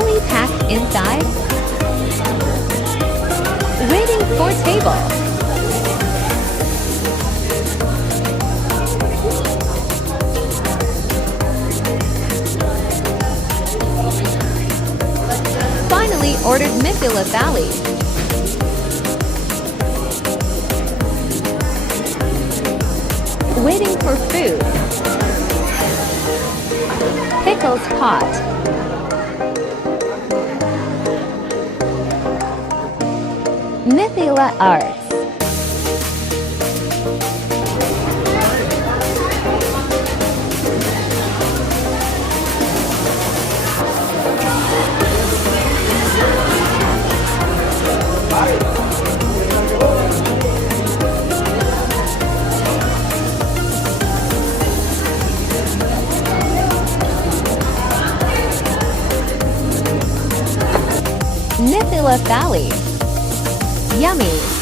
fully packed inside. Waiting for table. Finally ordered Mithila Thali. Waiting for food. Pickles pot. Mithila Arts. Mithila Thali. Yummy!